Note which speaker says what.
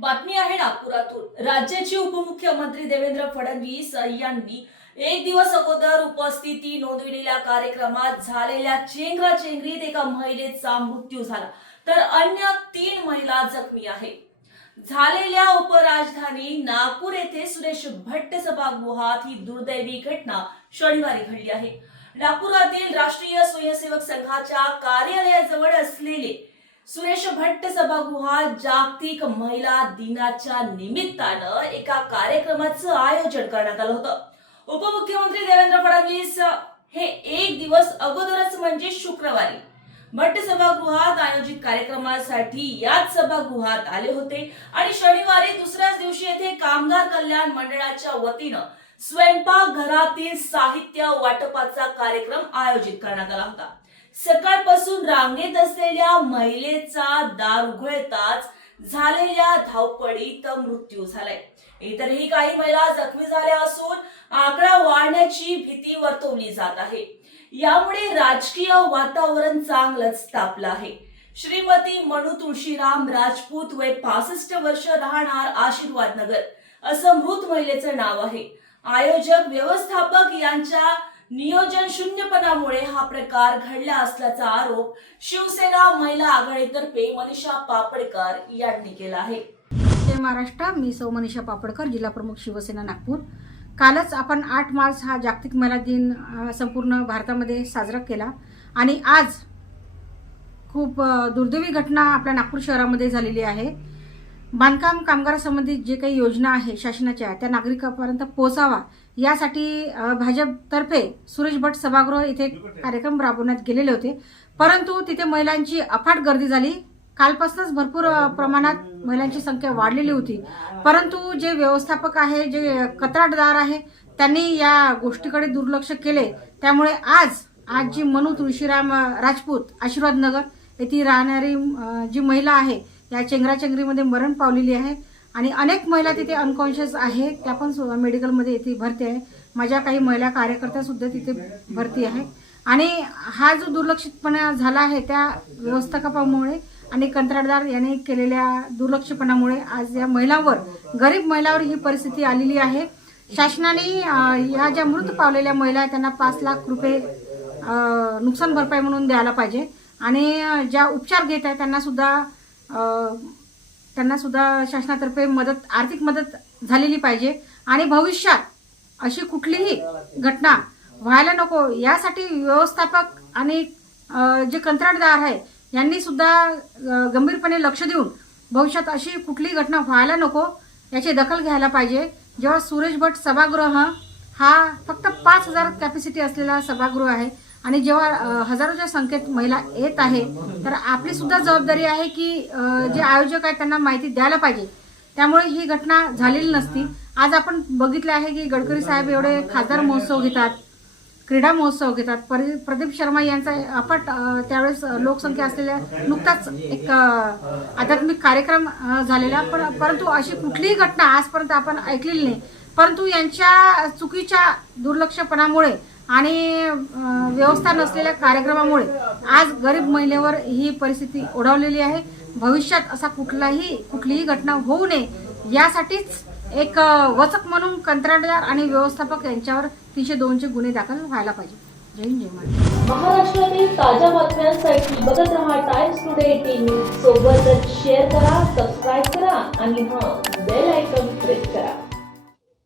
Speaker 1: बातमी आहे नागपुरातून. राज्याचे उपमुख्यमंत्री देवेंद्र फडणवीस यांनी एक दिवस अगोदर उपस्थिती नोंदविलेल्या कार्यक्रमात झालेल्या चेंगरा चेंगरीत एका महिलेचा मृत्यू झाला. तर अन्य तीन महिला जखमी आहे झालेल्या उपराजधानी नागपूर येथे सुरेश भट्ट सभागृहात ही दुर्दैवी घटना शनिवारी घडली आहे. नागपुरातील राष्ट्रीय स्वयंसेवक संघाच्या कार्यालयाजवळ असलेले सुरेश भट्ट सभागृहात जागतिक महिला दिनाच्या निमित्तानं एका कार्यक्रमाचं आयोजन करण्यात आलं होतं. उपमुख्यमंत्री देवेंद्र फडणवीस हे एक दिवस अगोदरच म्हणजे शुक्रवारी. भट्ट सभागृहात आयोजित कार्यक्रमासाठी याच सभागृहात आले होते आणि शनिवारी दुसऱ्याच दिवशी येथे कामगार कल्याण मंडळाच्या वतीनं स्वयंपाक घरातील साहित्य वाटपाचा कार्यक्रम आयोजित करण्यात आला होता. सकाळपासून रांगेत असलेल्या महिलेचा दार उघडताच झालेल्या धावपडीत मृत्यू झालाय. इतरही काही महिला जखमी झाल्या असून आकडा वाढण्याची भीती वर्तवली जात आहे. यामुळे राजकीय वातावरण चांगलंच तापलं आहे. श्रीमती मनु तुळशीराम राजपूत वय पासष्ट वर्ष राहणार आशीर्वाद नगर असं मृत महिलेचं नाव आहे. आयोजक व्यवस्थापक यांच्या नियोजन शून्यपणामुळे हा प्रकार घडला असल्याचा आरोप शिवसेना महिला आघाडीतर्फे मनीषा पापडकर यांनी केला आहे.
Speaker 2: जय महाराष्ट्र मी सौ मनीषा पापडकर जिल्हा प्रमुख शिवसेना नागपूर. कालच आपण आठ मार्च हा जागतिक महिला दिन संपूर्ण भारतामध्ये साजरा केला. आणि आज खूप दुर्दैवी घटना आपल्या नागपूर शहरामध्ये झालेली आहे. बांधकाम कामगारासंबंधित जे काही योजना आहे शासनाच्या त्या नागरिकांपर्यंत पोहोचावा यासाठी भाजपतर्फे सुरेश भट सभागृह इथे कार्यक्रम राबवण्यात गेलेले होते. परंतु तिथे महिलांची अफाट गर्दी झाली. कालपासूनच भरपूर प्रमाणात महिलांची संख्या वाढलेली होती. परंतु जे व्यवस्थापक आहे जे कत्राटदार आहे त्यांनी या गोष्टीकडे दुर्लक्ष केले. त्यामुळे आज आज जी मनू तुळशीराम राजपूत आशीर्वाद नगर येथे राहणारी जी महिला आहे या चेंगराचेंगरीमध्ये मरण पावलेली आहे. आणि अनेक महिला तिथे अनकॉन्शियस आहे. त्या पण मेडिकलमध्ये येथे भरती आहे. माझ्या काही महिला कार्यकर्त्यासुद्धा तिथे भरती आहे. आणि हा जो दुर्लक्षितपणा झाला आहे त्या व्यवस्थापकामुळे आणि कंत्राटदार यांनी केलेल्या दुर्लक्षपणामुळे आज या महिलांवर गरीब महिलांवर ही परिस्थिती आलेली आहे. शासनाने ह्या या ज्या मृत पावलेल्या महिला आहेत त्यांना पाच लाख रुपये नुकसान भरपाई म्हणून द्यायला पाहिजे. आणि ज्या उपचार घेत आहेत त्यांनासुद्धा त्यांना सुद्धा शासनातर्फे मदत आर्थिक मदत झालेली पाहिजे. आणि भविष्यात अशी कुठलीही घटना व्हायला नको यासाठी व्यवस्थापक आणि जे कंत्राटदार आहे यांनी सुद्धा गंभीरपणे लक्ष देऊन भविष्यात अशी कुठलीही घटना व्हायला नको याची दखल घ्यायला पाहिजे. जेव्हा सुरेश भट सभागृह हा फक्त पाच हजार कॅपॅसिटी असलेला सभागृह आहे आणि जेव्हा हजारोच्या संख्येत महिला येत आहे तर आपली सुद्धा जबाबदारी आहे की जे आयोजक आहेत त्यांना माहिती द्यायला पाहिजे. त्यामुळे ही घटना झालेली नसती. आज आपण बघितलं आहे की गडकरी साहेब एवढे खासदार महोत्सव घेतात क्रीडा महोत्सव घेतात. परि- प्रदीप शर्मा यांचा अफाट त्यावेळेस लोकसंख्या असलेल्या नुकताच एक आध्यात्मिक कार्यक्रम झालेला. पण परंतु अशी कुठलीही घटना आजपर्यंत आपण ऐकलेली नाही. परंतु यांच्या चुकीच्या दुर्लक्षपणामुळे आणि व्यवस्था नसलेल्या कार्यक्रमामुळे आज गरीब महिलेवर ही परिस्थिती ओढवलेली आहे. भविष्यात असा कुठलाही कुठलीही घटना होऊ नये यासाठीच एक वचक म्हणून कंत्राटदार आणि व्यवस्थापक यांच्यावर तीनशे दोनचे गुन्हे दाखल व्हायला पाहिजे. जय जय
Speaker 1: महाराष्ट्रातील ताज्या बातम्यांसाठी बघत रहा टाइम्स टुडे एटीन न्यूज सोबतच शेअर करा सबस्क्राईब करा आणि हां बेल आयकॉन प्रेस करा.